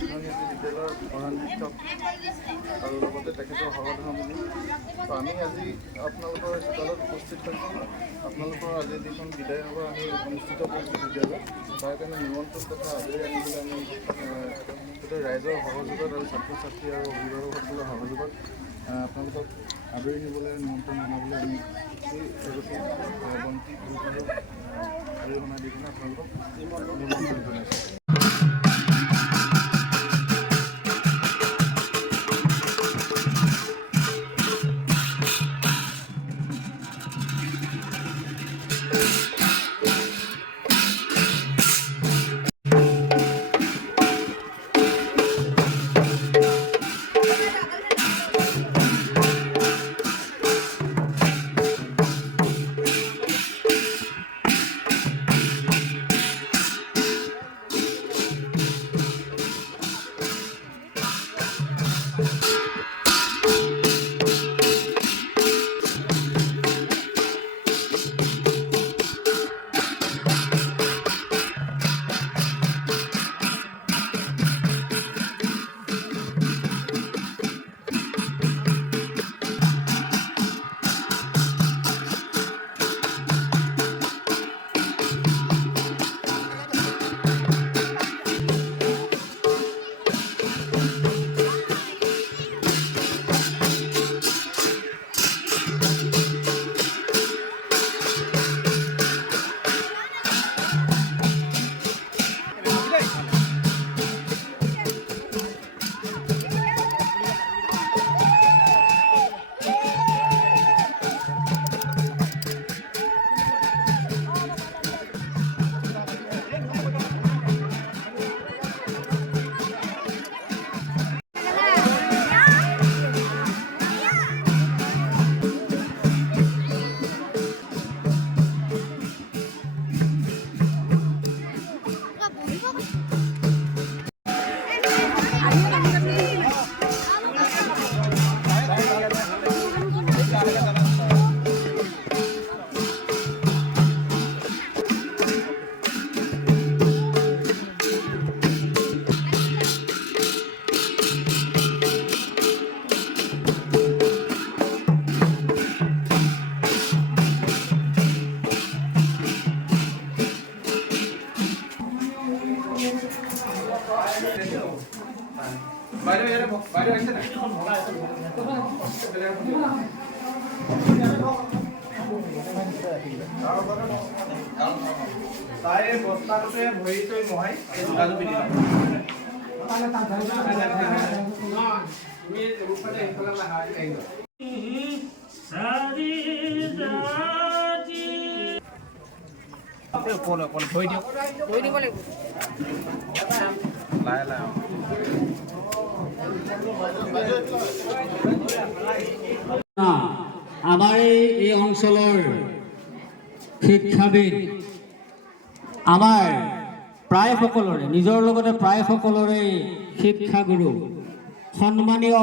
মধ্যনীতি বিদ্যালয়ৰ প্ৰধান শিক্ষক আৰু লগতে তেখেতৰ সহধৰ্মিনী। তো আমি আজি আপোনালোকৰ চোতালত উপস্থিত হৈছোঁ। আপোনালোকৰ আজি যিখন বিদায় সভা আমি অনুষ্ঠিত কৰিছোঁ বিদ্যালয়ত, তাৰ কাৰণে নিমন্ত্ৰণ তথা আদৰি আনিবলৈ আমি গোটেই ৰাইজৰ সহযোগত আৰু ছাত্ৰ ছাত্ৰী আৰু অভিভাৱকসকলৰ সহযোগত আপোনালোকক আদৰি নিবলৈ নিমন্ত্ৰণ জনাবলৈ আমি এই বন্তি অৰিহণা দি কিনে আপোনালোকক নিমন্ত্ৰণ জনাইছোঁ। তাই বস্তাটোতে ভৰি তই মহাই জোতাটো পিন্ধি লওঁ তুমি ৰূপতে এইফালে লাহাৰি আহিব থৈ দিব লাগিব লাহে লাহে আমাৰ এই অঞ্চলৰ শিক্ষাবিদ আমাৰ প্ৰায় সকলোৰে নিজৰ লগতে প্ৰায় সকলোৰে শিক্ষাগুৰু সন্মানীয়